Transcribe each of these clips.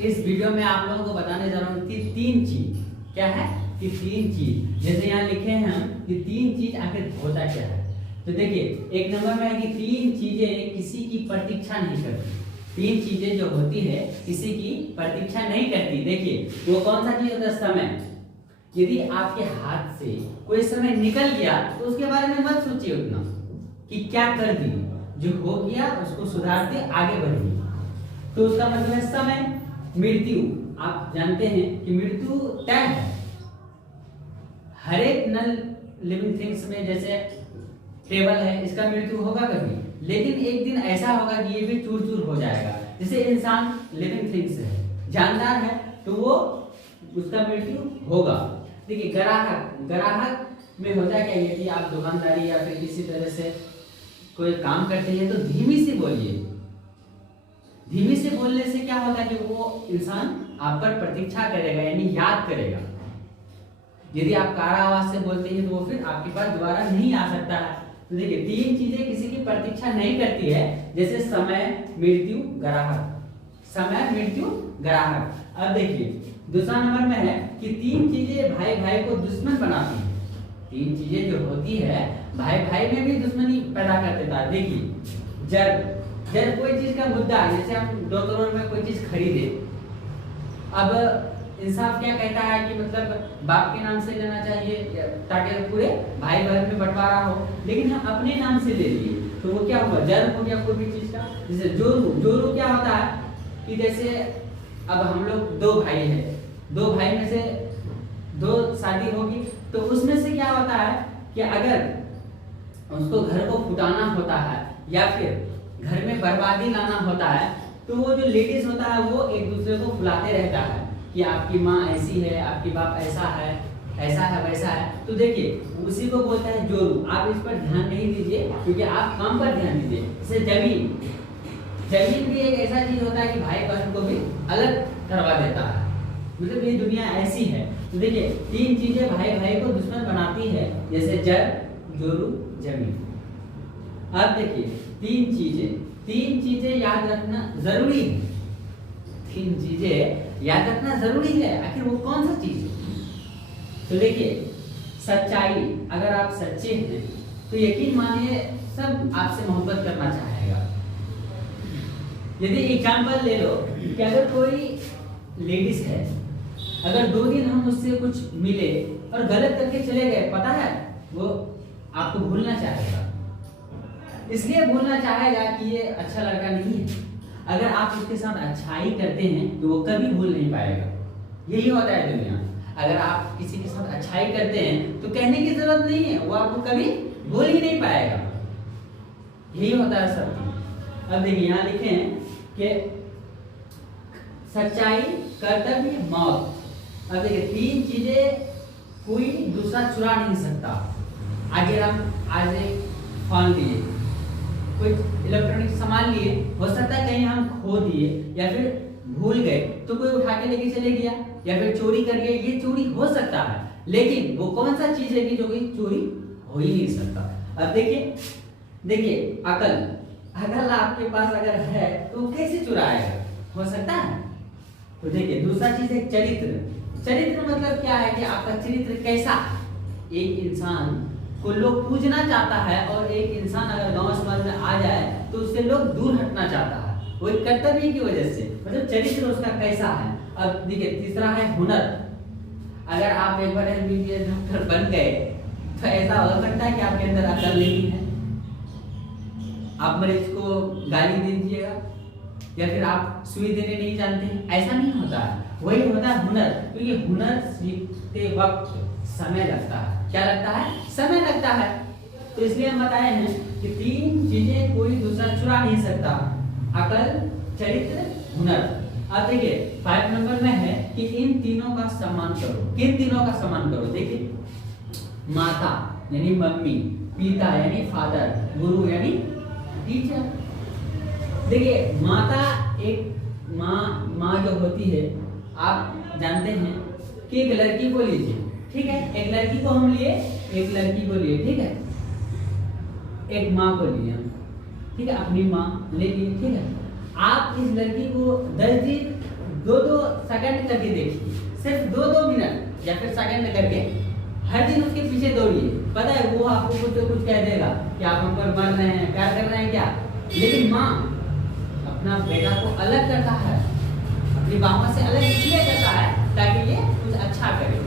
इस वीडियो में आप लोगों को बताने जा रहा हूँ कि तीन चीज क्या है कि तीन चीज, जैसे यहाँ लिखे हैं हम कि तीन चीज आखिर होता क्या है। तो देखिए एक नंबर में है कि तीन चीजें किसी की प्रतीक्षा नहीं करती। तीन चीजें जो होती है किसी की प्रतीक्षा नहीं करती। देखिए वो कौन सा चीज होता है? समय। यदि आपके हाथ से कोई समय निकल गया तो उसके बारे में मत सोचिए उतना कि क्या कर दी, जो हो गया उसको सुधारते आगे बढ़िए। तो उसका मतलब है समय। मृत्यु, आप जानते हैं कि मृत्यु तय है हर एक नॉन लिविंग थिंग्स में। जैसे टेबल है, इसका मृत्यु होगा कभी, लेकिन एक दिन ऐसा होगा कि ये भी चूर चूर हो जाएगा। जैसे इंसान लिविंग थिंग्स है, जानदार है, तो वो उसका मृत्यु होगा। देखिए ग्राहक में होता क्या, यदि आप दुकानदारी या फिर किसी तरह से कोई काम करते हैं तो धीमी से बोलिए। धीमी से बोलने से क्या होता है कि वो इंसान आप पर प्रतीक्षा करेगा, यानी याद करेगा। यदि आप कारा आवाज से बोलते हैं तो वो फिर आपके पास दोबारा नहीं आ सकता है। तो देखिए तीन चीजें किसी की प्रतीक्षा नहीं करती है, जैसे समय, मृत्यु, ग्राहक। समय, मृत्यु, ग्राहक। अब देखिए दूसरा नंबर में है कि तीन चीजें भाई भाई को दुश्मन बनाती है। तीन चीजें जो होती है भाई भाई में भी दुश्मनी पैदा कर देता है। देखिए जब कोई चीज का मुद्दा, जैसे हम 2 करोड़ में कोई चीज खरीदे, अब इंसाफ क्या कहता है कि मतलब बाप के नाम से लेना चाहिए ताकि पूरे भाई बहन में बंटवारा हो, लेकिन हम अपने नाम से ले लिए तो वो क्या हुआ? जन्म हो गया कोई भी चीज का। जैसे जोरू क्या होता है कि जैसे अब हम लोग 2 भाई हैं, 2 भाई में से 2 शादी होगी, तो उसमें से क्या होता है कि अगर उसको घर को फुटाना होता है या फिर घर में बर्बादी लाना होता है, तो वो जो लेडीज होता है वो एक दूसरे को फुलाते रहता है कि आपकी माँ ऐसी है, आपकी बाप ऐसा है, ऐसा है, वैसा है। तो देखिए उसी को बोलता है जोरू। आप इस पर ध्यान नहीं दीजिए क्योंकि आप काम पर ध्यान दीजिए। जैसे जमीन भी एक ऐसा चीज होता है कि भाई बहन को भी अलग करवा देता है। मतलब ये दुनिया ऐसी है। तो देखिए तीन चीजें भाई भाई को दुश्मन बनाती है, जैसे जड़, जोरू, जमीन। अब देखिए तीन चीजें याद रखना जरूरी है। तीन चीजें याद रखना जरूरी है। आखिर वो कौन सा चीज है? तो देखिए सच्चाई। अगर आप सच्चे हैं तो यकीन मानिए सब आपसे मोहब्बत करना चाहेगा। यदि एग्जाम्पल ले लो कि अगर कोई लेडीज है, अगर 2 दिन हम उससे कुछ मिले और गलत करके चले गए, पता है वो आपको भूलना चाहेगा। इसलिए भूलना चाहेगा कि ये अच्छा लड़का नहीं है। अगर आप उसके साथ अच्छाई करते हैं तो वो कभी भूल नहीं पाएगा। यही होता है दुनिया। अगर आप किसी के साथ अच्छाई करते हैं तो कहने की जरूरत नहीं है, वो आपको कभी भूल ही नहीं पाएगा। यही होता है सब। अब देखिए यहाँ लिखे हैं कि सच्चाई, कर्तव्य, मौत। अब देखिए तीन चीजें कोई दूसरा चुरा नहीं सकता। आगे हम आज एक फोन लिए, कोई इलेक्ट्रॉनिक सामान लिए, हो सकता है कहीं हम खो दिए या फिर भूल गए तो कोई उठा के लेके चले गया या फिर चोरी कर गया। ये चोरी हो सकता है, लेकिन वो कौन सा चीज है कि जो कि चोरी हो ही नहीं सकता। अब देखिए अकल आपके पास अगर है तो कैसे चुराएगा? हो सकता है। तो देखिए दूसरा चीज है चरित्र मतलब क्या है कि आपका चरित्र कैसा है। एक इंसान को लोग पूजना चाहता है और एक इंसान अगर गांव समाज में आ जाए तो उससे लोग दूर हटना चाहता है, वो एक कर्तव्य की वजह से। मतलब चरित्र उसका कैसा है। अब देखिए तीसरा है हुनर। अगर आप एक बार MBBS डॉक्टर बन गए तो ऐसा हो सकता है कि आपके अंदर अकल नहीं है, आप मरीज को गाली दे दीजिएगा या फिर आप सुई देने नहीं जानते हैं। ऐसा नहीं होता है, वही होता है हुनर। तो ये हुनर सीखते वक्त समय लगता है। क्या लगता है? समय लगता है। तो इसलिए हम बताए हैं कि तीन चीजें कोई दूसरा चुरा नहीं सकता, अकल, चरित्र, हुनर। अब देखिए 5 नंबर में है कि इन तीनों का सम्मान करो। किन तीनों का सम्मान करो? देखिए माता यानी मम्मी, पिता यानी फादर, गुरु यानी टीचर। देखिए माता, एक माँ जो होती है, आप जानते हैं कि एक लड़की को लीजिए, ठीक है, एक लड़की को हम लिए, एक लड़की को लिए, ठीक है, एक माँ को लिए हम, ठीक है, अपनी माँ ले लिए, ठीक है। आप इस लड़की को 10 दिन दो दो सेकंड करके देखिए, सिर्फ 2-2 मिनट या फिर सेकंड करके हर दिन उसके पीछे दौड़िए। पता है वो आपको कुछ कह देगा कि आप हम पर मर रहे हैं, प्यार कर रहे हैं क्या, लेकिन माँ अपना बेटा को अलग करता है, अपनी बाहों से अलग इसलिए करता है ताकि ये कुछ अच्छा करे,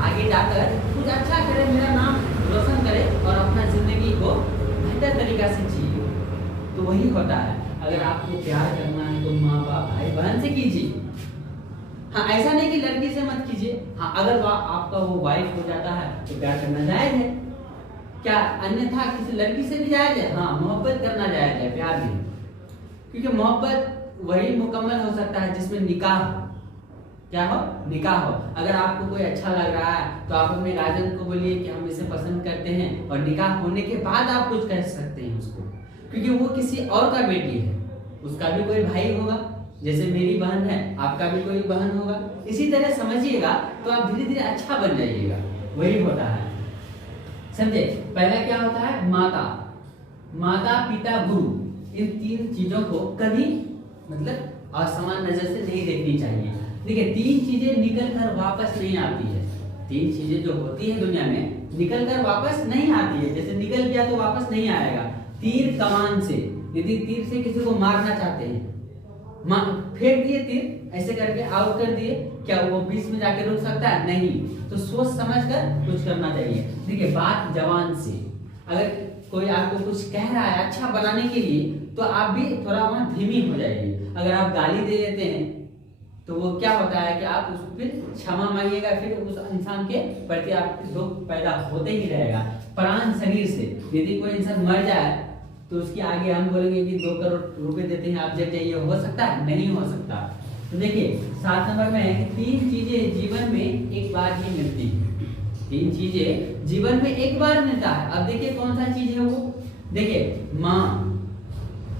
आगे जाकर कुछ अच्छा करे, मेरा नाम रोशन करे और अपना जिंदगी को बेहतर तरीका से जिए। तो वही होता है, अगर आपको प्यार करना है तो माँ बाप भाई बहन से कीजिए। हाँ, ऐसा नहीं कि लड़की से मत कीजिए। हाँ, अगर आपका वो वाइफ हो जाता है तो प्यार करना जायज है क्या, अन्यथा किसी लड़की से भी जायज है। हाँ, मोहब्बत करना जायज है, प्यार नहीं, क्योंकि मोहब्बत वही मुकम्मल हो सकता है जिसमें निकाह क्या हो, निकाह हो। अगर आपको कोई अच्छा लग रहा है तो आप अपने गार्जियन को बोलिए कि हम इसे पसंद करते हैं, और निकाह होने के बाद आप कुछ कह सकते हैं उसको, क्योंकि वो किसी और का बेटी है, उसका भी कोई भाई होगा, जैसे मेरी बहन है आपका भी कोई बहन होगा। इसी तरह समझिएगा तो आप धीरे धीरे अच्छा बन जाइएगा, वही होता है, समझे। पहला क्या होता है, माता पिता गुरु, इन 3 चीजों को कभी मतलब असमान नजर से नहीं देखनी चाहिए। देखिए 3 चीजें निकल कर वापस नहीं आती है, 3 चीजें जो होती है दुनिया में निकल कर वापस नहीं आती है, जैसे निकल गया तो वापस नहीं आएगा। तीर कमान से, यदि तीर से किसी को मारना चाहते हैं, फेंक दिए तीर ऐसे करके आउट कर दिए, क्या वो बीच में जाके रुक सकता है, नहीं। तो सोच समझ कर कुछ करना चाहिए। देखिए बात जवान से, अगर कोई आपको कुछ कह रहा है अच्छा बनाने के लिए तो आप भी थोड़ा वहां धीमी हो जाइए। अगर आप गाली दे देते हैं तो वो क्या होता है कि आप उसको फिर क्षमा मांगिएगा, फिर उस इंसान के प्रति आपको दुख पैदा होते ही रहेगा। प्राण शरीर से, यदि कोई इंसान मर जाए तो उसके आगे हम बोलेंगे कि 2 करोड़ रुपए देते हैं आप जग जाइए, हो सकता है, नहीं हो सकता। तो देखिए 7 नंबर में है कि 3 चीजें जीवन में एक बार ही मिलती है, 3 चीजें जीवन में एक बार मिलता है। अब देखिए कौन सा चीज है वो, देखिए माँ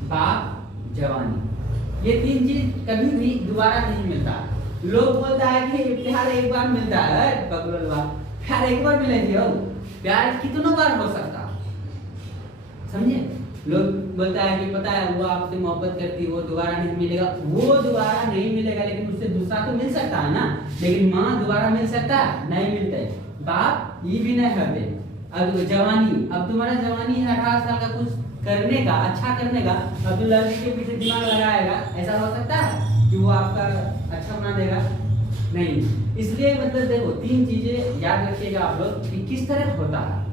बाप जवानी, ये 3 चीज कभी भी दोबारा नहीं मिलता। लोग बोलता है कि प्यार एक बार मिलता है, प्यार एक बार मिलेगी, हो प्यार कितनों बार हो सकता, समझे। लोग बोलता है कि पता है वो आपसे मोहब्बत करती है, वो दोबारा नहीं मिलेगा, वो दोबारा नहीं मिलेगा, लेकिन उससे दूसरा तो मिल सकता है ना। लेकिन माँ दोबारा मिल सकता है, नहीं मिलता है। बाप ये भी नहीं करते। अब जवानी, अब तुम्हारा जवानी है 18 साल का, कुछ करने का, अच्छा करने का, अब जो लड़की के पीछे दिमाग लगाएगा, ऐसा हो सकता है कि वो आपका अच्छा बना देगा, नहीं। इसलिए मतलब देखो 3 चीजें याद रखिएगा आप लोग कि किस तरह होता है।